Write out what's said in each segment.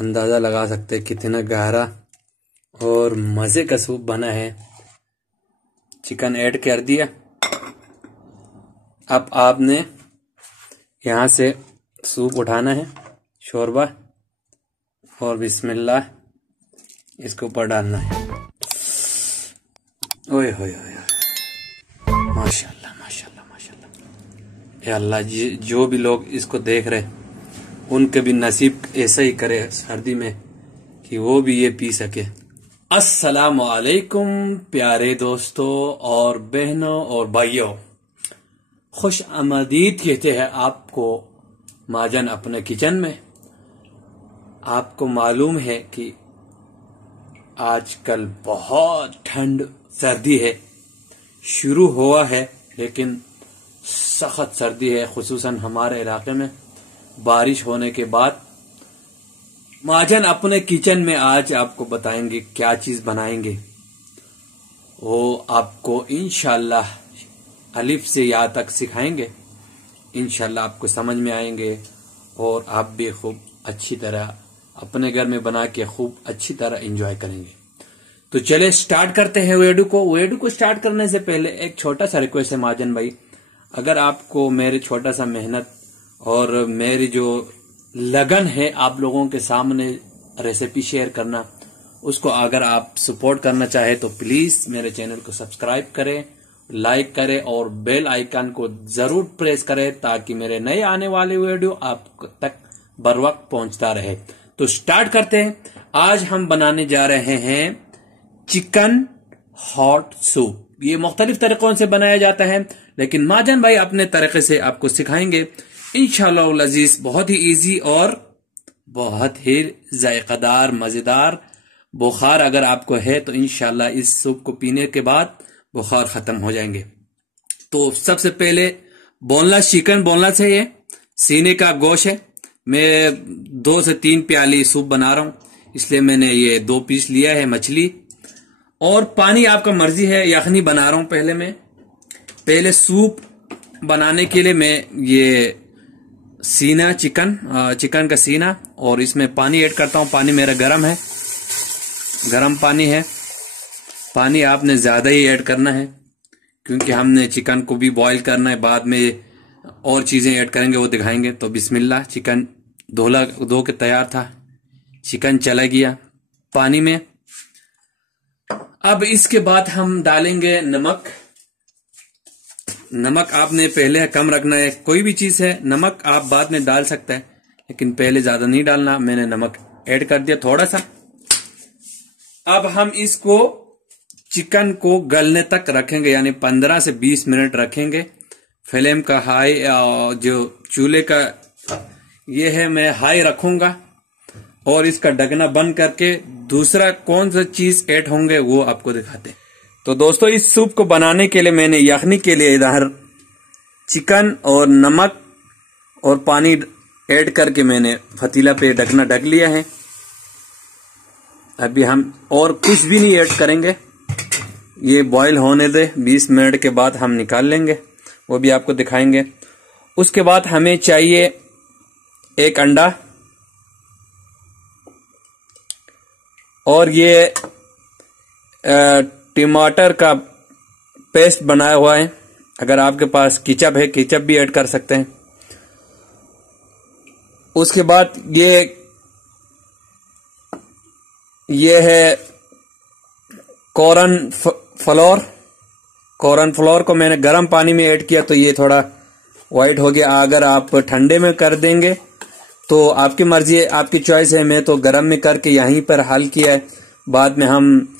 अंदाजा लगा सकते हैं कितना गहरा और मजे का सूप बना है। चिकन ऐड कर दिया। अब आपने यहाँ से सूप उठाना है, शोरबा, और बिस्मिल्लाह इसके ऊपर डालना है। ओए होए होए, माशाल्लाह माशाल्लाह माशाल्लाह। या अल्लाह, जो भी लोग इसको देख रहे उनके भी नसीब ऐसा ही करे सर्दी में कि वो भी ये पी सके। अस्सलामु अलैकुम प्यारे दोस्तों और बहनों और भाइयों, खुश आमदीद कहते हैं आपको माजन अपने किचन में। आपको मालूम है कि आजकल बहुत ठंड सर्दी है, शुरू हुआ है लेकिन सख्त सर्दी है, खुसूसन हमारे इलाके में। बारिश होने के बाद माजन अपने किचन में आज आपको बताएंगे क्या चीज बनाएंगे। वो आपको इंशाल्लाह अलिफ से या तक सिखाएंगे। इंशाल्लाह आपको समझ में आएंगे और आप भी खूब अच्छी तरह अपने घर में बना के खूब अच्छी तरह एंजॉय करेंगे। तो चले स्टार्ट करते हैं वेडू को स्टार्ट करने से पहले एक छोटा सा रिक्वेस्ट है माजन भाई, अगर आपको मेरे छोटा सा मेहनत और मेरी जो लगन है आप लोगों के सामने रेसिपी शेयर करना, उसको अगर आप सपोर्ट करना चाहे तो प्लीज मेरे चैनल को सब्सक्राइब करें, लाइक करें और बेल आइकन को जरूर प्रेस करें ताकि मेरे नए आने वाले वीडियो आप तक बर वक्त पहुंचता रहे। तो स्टार्ट करते हैं। आज हम बनाने जा रहे हैं चिकन हॉट सूप। ये मुख्तलिफ तरीकों से बनाया जाता है लेकिन माजन भाई अपने तरीके से आपको सिखाएंगे इंशाअल्लाह अजीज। बहुत ही इजी और बहुत ही जायकादार मजेदार। बुखार अगर आपको है तो इंशाअल्लाह इस सूप को पीने के बाद बुखार खत्म हो जाएंगे। तो सबसे पहले बोनलेस चिकन, बोनलेस है, ये सीने का गोश्त है। मैं 2 से 3 प्याली सूप बना रहा हूं इसलिए मैंने ये 2 पीस लिया है मछली। और पानी आपका मर्जी है, यखनी बना रहा हूं पहले सूप बनाने के लिए मैं ये सीना चिकन का सीना और इसमें पानी ऐड करता हूं। पानी मेरा गर्म है, गर्म पानी है। पानी आपने ज्यादा ही ऐड करना है क्योंकि हमने चिकन को भी बॉईल करना है, बाद में और चीजें ऐड करेंगे वो दिखाएंगे। तो बिस्मिल्लाह, चिकन धो के तैयार था, चिकन चला गया पानी में। अब इसके बाद हम डालेंगे नमक। नमक आपने पहले कम रखना है, कोई भी चीज है नमक आप बाद में डाल सकते हैं लेकिन पहले ज्यादा नहीं डालना। मैंने नमक ऐड कर दिया थोड़ा सा। अब हम इसको चिकन को गलने तक रखेंगे, यानी 15 से 20 मिनट रखेंगे। फ्लेम का हाई, जो चूल्हे का ये है, मैं हाई रखूंगा और इसका ढकना बंद करके दूसरा कौन सा चीज ऐड होंगे वो आपको दिखाते हैं। तो दोस्तों, इस सूप को बनाने के लिए मैंने यखनी के लिए इधर चिकन और नमक और पानी ऐड करके मैंने पतीला पे ढकना ढक लिया है। अभी हम और कुछ भी नहीं ऐड करेंगे, ये बॉईल होने दे। 20 मिनट के बाद हम निकाल लेंगे, वो भी आपको दिखाएंगे। उसके बाद हमें चाहिए 1 अंडा और ये टमाटर का पेस्ट बनाया हुआ है। अगर आपके पास केचप है, केचप भी ऐड कर सकते हैं। उसके बाद ये है कॉर्न फ्लोर को मैंने गर्म पानी में ऐड किया तो ये थोड़ा वाइट हो गया। अगर आप ठंडे में कर देंगे तो आपकी मर्जी है, आपकी चॉइस है। मैं तो गर्म में करके यहीं पर हल किया है, बाद में हम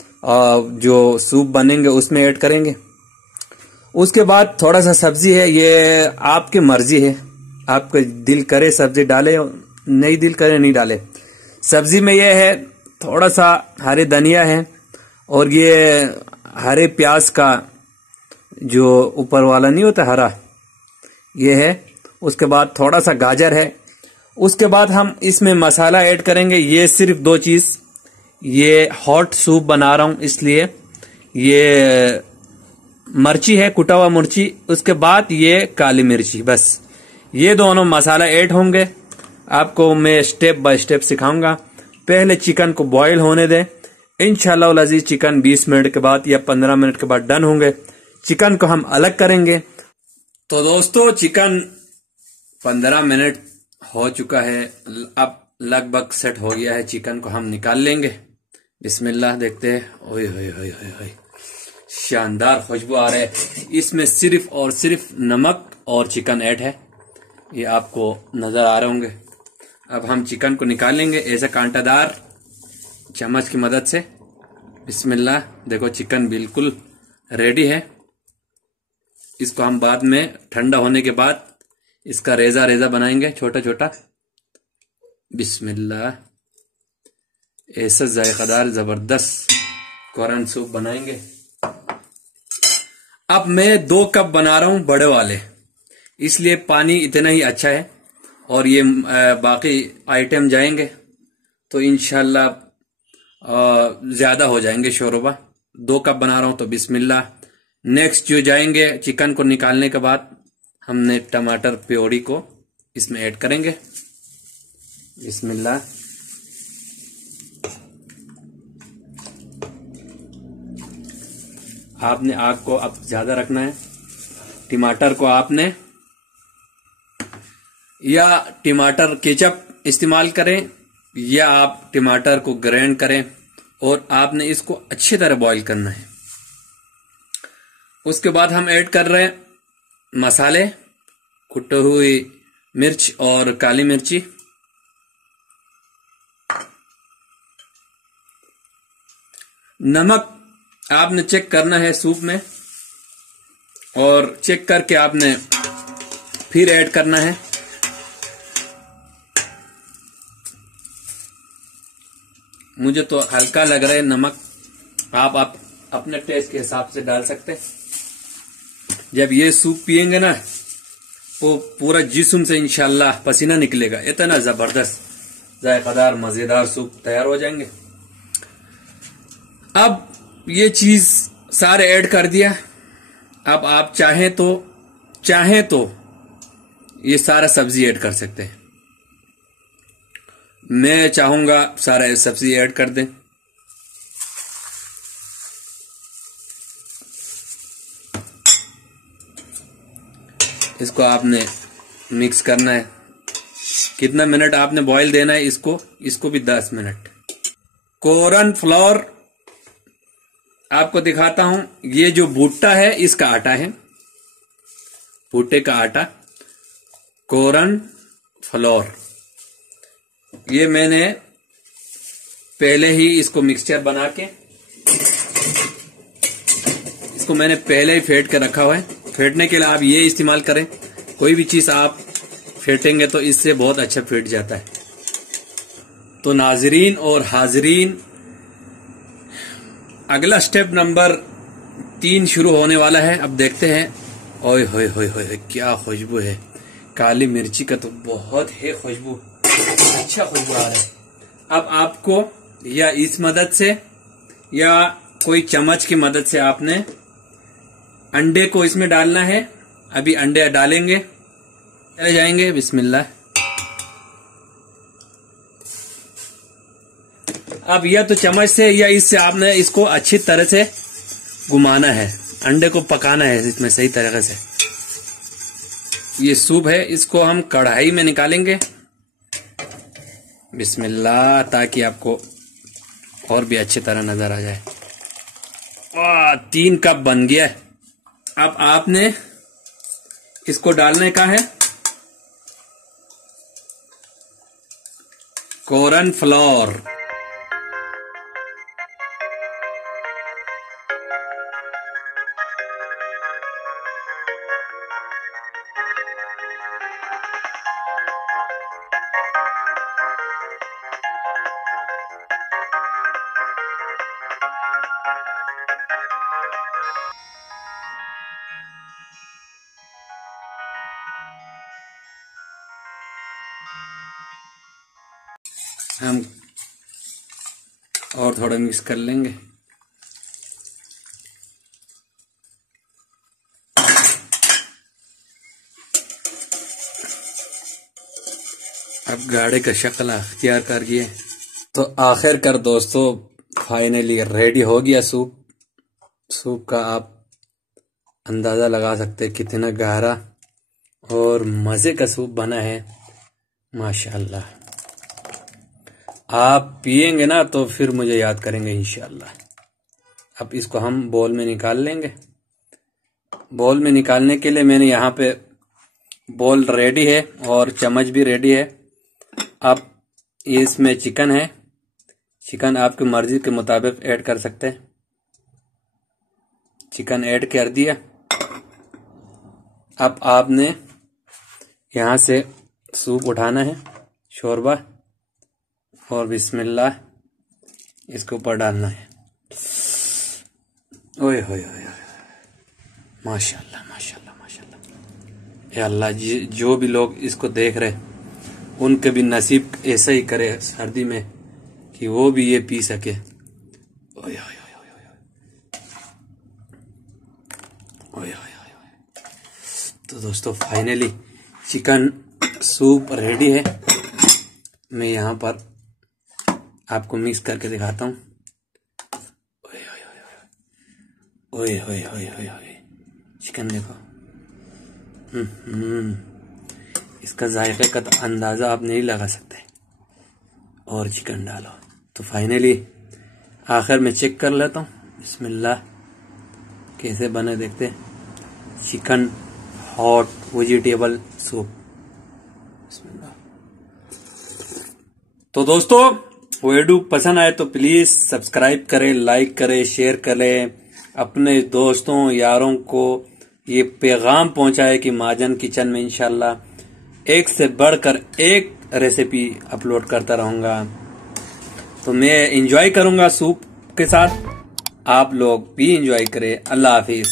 जो सूप बनेंगे उसमें ऐड करेंगे। उसके बाद थोड़ा सा सब्जी है, ये आपकी मर्जी है, आपको दिल करे सब्जी डाले, नहीं दिल करे नहीं डाले। सब्जी में ये है थोड़ा सा हरे धनिया है और ये हरे प्याज का जो ऊपर वाला नहीं होता हरा, ये है। उसके बाद थोड़ा सा गाजर है। उसके बाद हम इसमें मसाला ऐड करेंगे। ये सिर्फ 2 चीज, ये हॉट सूप बना रहा हूं इसलिए ये मिर्ची है, कुटा हुआ मिर्ची। उसके बाद ये काली मिर्ची, बस ये दोनों मसाला ऐड होंगे। आपको मैं स्टेप बाय स्टेप सिखाऊंगा। पहले चिकन को बॉईल होने दें। इंशाल्लाह अजीज चिकन 20 मिनट के बाद या 15 मिनट के बाद डन होंगे। चिकन को हम अलग करेंगे। तो दोस्तों चिकन 15 मिनट हो चुका है, अब लगभग सेट हो गया है। चिकन को हम निकाल लेंगे। बिस्मिल्लाह, देखते हैं। ओए होए होए होए होए, शानदार खुशबू आ रहा है। इसमें सिर्फ और सिर्फ नमक और चिकन ऐड है, ये आपको नजर आ रहे होंगे। अब हम चिकन को निकाल लेंगे ऐसे कांटादार चम्मच की मदद से। बिस्मिल्लाह, देखो चिकन बिल्कुल रेडी है। इसको हम बाद में ठंडा होने के बाद इसका रेजा रेजा बनाएंगे, छोटा छोटा। बिस्मिल्लाह, ऐसा जायकादार जबरदस्त कोरन सूप बनाएंगे। अब मैं 2 कप बना रहा हूं बड़े वाले, इसलिए पानी इतना ही अच्छा है। और ये बाकी आइटम जाएंगे तो इंशाल्लाह ज्यादा हो जाएंगे शोरबा। 2 कप बना रहा हूं तो बिस्मिल्लाह। नेक्स्ट जो जाएंगे, चिकन को निकालने के बाद हमने टमाटर प्योरी को इसमें ऐड करेंगे। बिस्मिल्लाह, आपने आग को अब ज्यादा रखना है। टमाटर को आपने या टमाटर केचप इस्तेमाल करें या आप टमाटर को ग्राइंड करें और आपने इसको अच्छी तरह बॉईल करना है। उसके बाद हम ऐड कर रहे हैं मसाले, कुटी हुई मिर्च और काली मिर्ची। नमक आपने चेक करना है सूप में, और चेक करके आपने फिर ऐड करना है। मुझे तो हल्का लग रहा है नमक, आप अपने टेस्ट के हिसाब से डाल सकते हैं। जब ये सूप पियेंगे ना, वो पूरा जिस्म से इंशाल्लाह पसीना निकलेगा। इतना जबरदस्त जायकादार मजेदार सूप तैयार हो जाएंगे। अब ये चीज सारे ऐड कर दिया। अब आप चाहें तो ये सारा सब्जी ऐड कर सकते हैं। मैं चाहूंगा सारा सब्जी ऐड कर दें। इसको आपने मिक्स करना है। कितना मिनट आपने बॉईल देना है इसको भी 10 मिनट। कोरन फ्लोर आपको दिखाता हूं। ये जो भुट्टा है इसका आटा है, भुट्टे का आटा, कोरन फ्लोर। ये मैंने पहले ही इसको मिक्सचर बना के इसको मैंने पहले ही फेंट के रखा हुआ है। फेंटने के लिए आप ये इस्तेमाल करें। कोई भी चीज आप फेंटेंगे तो इससे बहुत अच्छा फेंट जाता है। तो नाजरीन और हाजरीन, अगला स्टेप नंबर 3 शुरू होने वाला है। अब देखते हैं। ओए होए होए होए, क्या खुशबू है। काली मिर्ची का तो बहुत है खुशबू, अच्छा खुशबू आ रहा है। अब आपको या इस मदद से या कोई चम्मच की मदद से आपने अंडे को इसमें डालना है। अभी अंडे डालेंगे, चले जाएंगे। बिस्मिल्लाह। अब या तो चम्मच से या इससे आपने इसको अच्छी तरह से घुमाना है, अंडे को पकाना है इसमें सही तरीके से। ये सूप है, इसको हम कढ़ाई में निकालेंगे। बिस्मिल्लाह, ताकि आपको और भी अच्छी तरह नजर आ जाए। 3 कप बन गया है। अब आपने इसको डालने का है कोरन फ्लोर। हम और थोड़ा मिक्स कर लेंगे। अब गाढ़े का शक्ल अख्तियार कर गया। तो आखिरकार दोस्तों फाइनली रेडी हो गया सूप। सूप का आप अंदाजा लगा सकते हैं कितना गहरा और मजे का सूप बना है माशाल्लाह। आप पिएंगे ना तो फिर मुझे याद करेंगे इंशाल्लाह। अब इसको हम बोल में निकाल लेंगे। बोल में निकालने के लिए मैंने यहाँ पे बोल रेडी है और चम्मच भी रेडी है। अब इसमें चिकन है, चिकन आपकी मर्जी के मुताबिक ऐड कर सकते हैं। चिकन ऐड कर दिया। अब आपने यहाँ से सूप उठाना है, शोरबा, और बिस्मिल्लाह इसके ऊपर डालना है। ओए होए होए, माशाल्लाह माशाल्लाह माशाल्लाह। या अल्लाह, जो भी लोग इसको देख रहे उनके भी नसीब ऐसा ही करे सर्दी में कि वो भी ये पी सके। ओए होए ओए ओए। तो दोस्तों फाइनली चिकन सूप रेडी है। मैं यहाँ पर आपको मिक्स करके दिखाता हूँ। ओए ओए ओए ओए ओए, चिकन देखो। इसका जायके का तो अंदाजा आप नहीं लगा सकते। और चिकन डालो। तो फाइनली आखिर में चेक कर लेता हूँ। बिस्मिल्लाह, कैसे बने देखते। Chicken hot vegetable soup. बिस्मिल्लाह। तो दोस्तों वीडियो पसंद आए तो प्लीज सब्सक्राइब करें, लाइक करें, शेयर करें, अपने दोस्तों यारों को ये पैगाम पहुंचाए कि महाजन किचन में इंशाल्लाह एक से बढ़कर एक रेसिपी अपलोड करता रहूंगा। तो मैं एंजॉय करूंगा सूप के साथ, आप लोग भी एंजॉय करें। अल्लाह हाफिज।